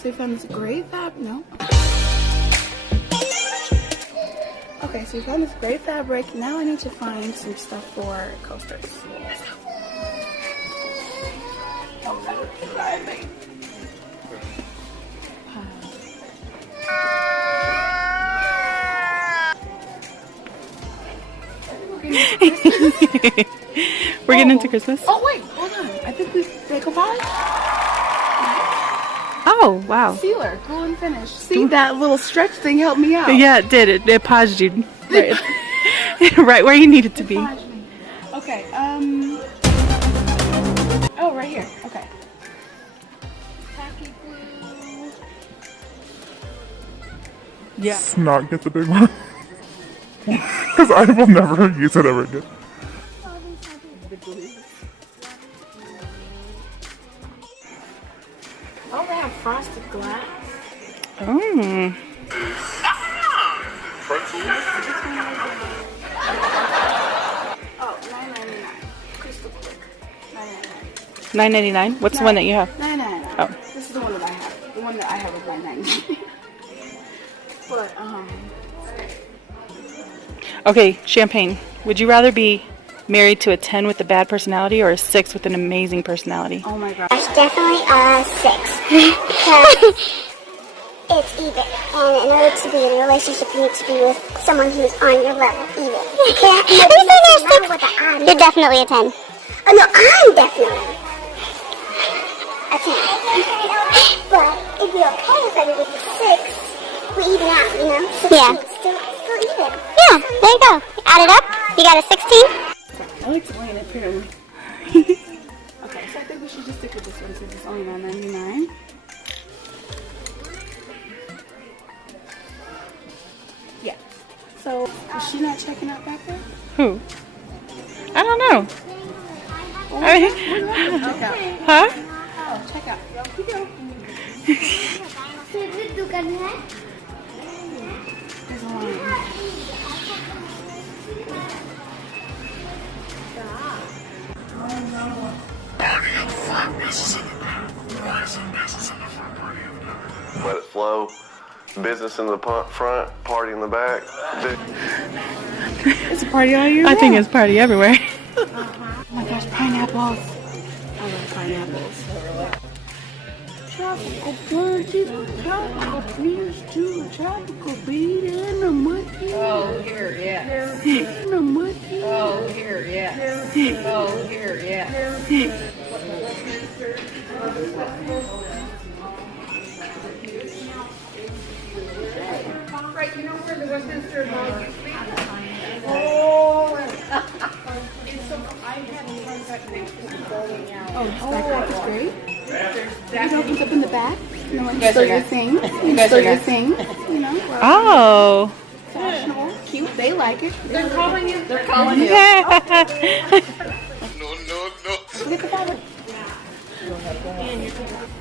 so we found this great no. Okay, so we found this great fabric. Now I need to find some stuff for coasters. Let's go. We're getting into Christmas. Oh wait, hold on. I think we make a pie. Oh wow. Sealer, cool and finish. See, that little stretch thing helped me out. Yeah, it did. It paused you right, right where you needed to be. Okay. Oh, right here. Okay. Tacky glue. Yeah. Let's not get the big one. Because I will never use it ever again. Oh, they have frosted glass. Oh. Oh, $9.99. Crystal clear. $9.99. $9.99. What's the one that you have? $9.99. Oh. This is the one that I have. The one that I have is $9.99. But Okay, Champagne. Would you rather be married to a 10 with a bad personality or a 6 with an amazing personality? oh my gosh. There's definitely a 6 because it's even. And in order to be in a relationship, you need to be with someone who's on your level, even. You can't be with an odd. You're definitely a 10. Oh no, I'm definitely a 10. But it'd be okay if I be with a 6. We even out, you know? So yeah. Still even. Yeah, there you go. Add it up. You got a 16. I like to win apparently. Okay, so I think we should just stick with this one since it's only $9.99. Yeah. So is she not checking out back there? Who? I don't know. Oh, I mean, check out. huh? Oh, check out. You go. There's a line. Party in the front, business in the back. Business in the front, party in the back. Let it flow. Business in the front, party in the back. It's a party all year I think long. it's party everywhere. Oh my gosh, pineapples. I love pineapples. Tropical plunges, tropical pears, too, tropical beat, and a monkey. Oh, here, yeah. And a monkey. Oh, here, yeah. Oh, here, yeah. Right, you know where the Westminster Mall used to be? Oh, I had a contact next to the bowling alley. Oh, that is great. It opens up in the back. You know, guys store are your nice. thing. You guys can are store your nice. thing. You know, Oh. fashionable, cute. They like it. They're calling you. They're calling you. No, no, no. Look at the fabric.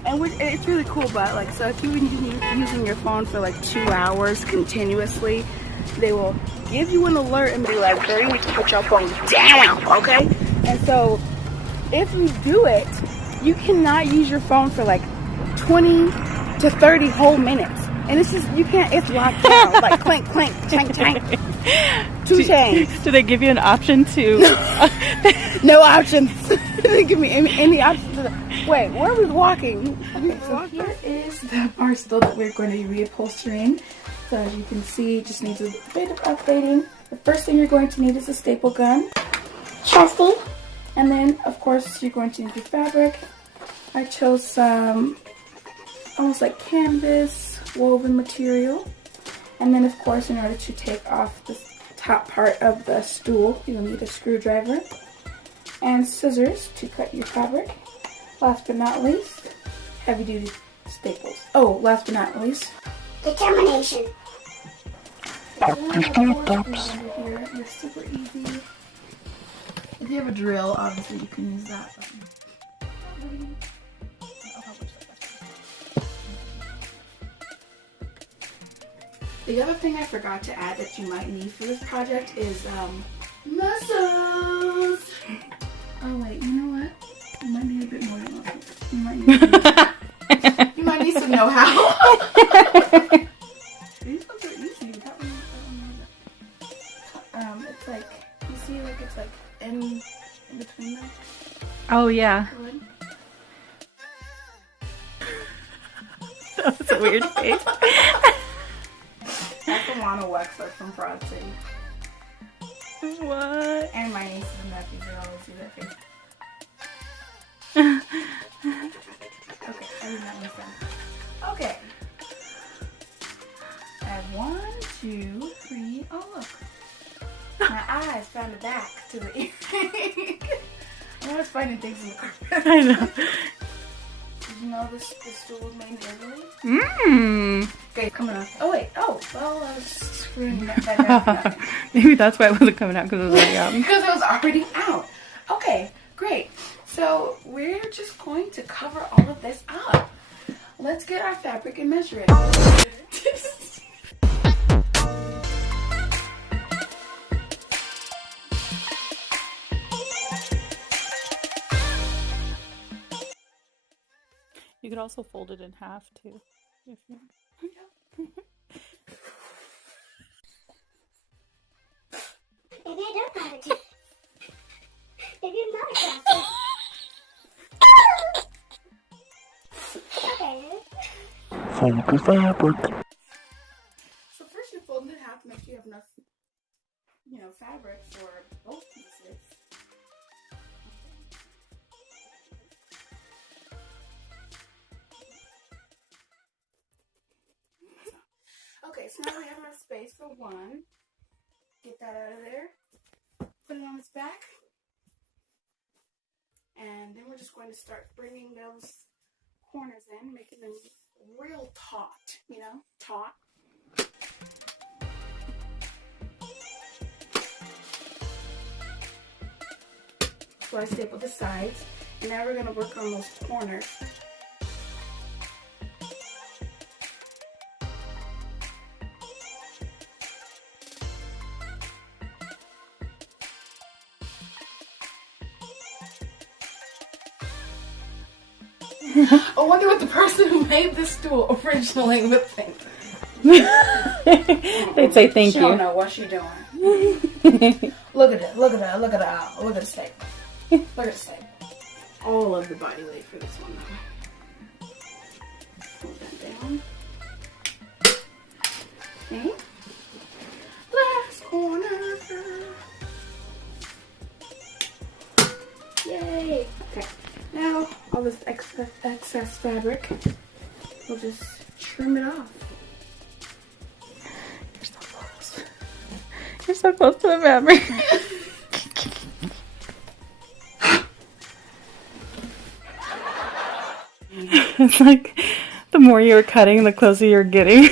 And it's really cool, but like, so if you've been using your phone for like 2 hours continuously, they will give you an alert and be like, girl, you need to put your phone down, okay? And so if you do it, you cannot use your phone for like 20 to 30 whole minutes. And it's just, you can't, it's locked down, like clink, clink, clank, clank. Two chains. Do they give you an option to? No options. They didn't give me any options. Wait, where are we walking? Okay, so here is the bar stool that we're going to be reupholstering. So as you can see, it just needs a bit of updating. The first thing you're going to need is a staple gun. Trusty. And then, of course, you're going to need your fabric. I chose some almost like canvas woven material. And then, of course, in order to take off the top part of the stool, you'll need a screwdriver and scissors to cut your fabric. Last but not least, heavy-duty staples. Oh, last but not least, Determination. They're super easy. If you have a drill, obviously you can use that. The other thing I forgot to add that you might need for this project is muscles. Oh wait, you know what? You might need a bit more than muscles. You might need some doesn't know how. These ones are easy. That one it's like, you see, like it's like in between them. Oh yeah. That was a weird face. That's the Lana Wexler from Broad City. What? And my nieces and nephews, they always do that face. Okay, I did not miss that. Okay. I have 1, 2, 3. Oh, look. My eyes found the back to the ear. I'm always finding things in the carpet. I know. Did you know this stool was made in Italy? Mmm. Okay, coming off. Oh, wait. Oh, well, I was screwing that down. Maybe that's why it wasn't coming out, because it was already out. Because it was already out. Okay, great. So we're just going to cover all of this up. Let's get our fabric and measure it. You could also fold it in half too. If you... Maybe I don't know how to do it. Maybe I'm not a crafter. Okay. Fold the fabric. So first you fold it in half to make sure you have enough, fabric for both pieces. Okay, so now we have enough space for one. Get that out of there. Put it on its back. And then we're just going to start bringing those corners in, making them real taut, taut. So I stapled the sides. And now we're going to work on those corners. I wonder what the person who made this stool originally would think. They'd say thank She you. don't know what she's doing. Look at it. Look at that. Look at that. Look at the staple. Look at the staple. All of the body weight for this one. Hold that down. Okay. Last corner. Yay. Okay. Now, all this excess fabric, we'll just trim it off. You're so close. You're so close to the fabric. It's like the more you're cutting, the closer you're getting.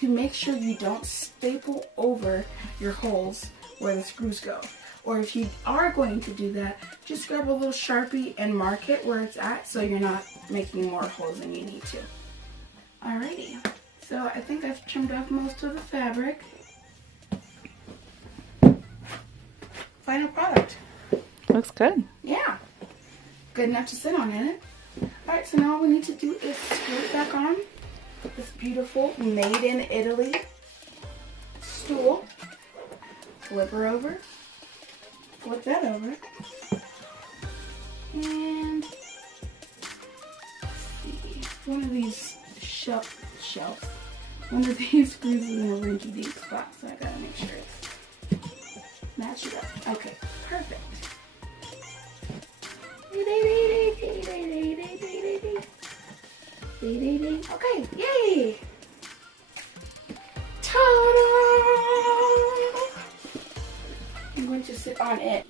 To make sure you don't staple over your holes where the screws go. Or if you are going to do that, just grab a little Sharpie and mark it where it's at so you're not making more holes than you need to. Alrighty, so I think I've trimmed off most of the fabric. Final product. Looks good. Yeah, good enough to sit on, isn't it? Alright, so now all we need to do is screw it back on. This beautiful made in Italy stool. Flip her over. Flip that over. And let's see. One of these shelves. One of these screws is in a rinky dink spot, so I gotta make sure it's matched up. Okay, perfect. Okay, yay! Ta-da! I'm going to sit on it.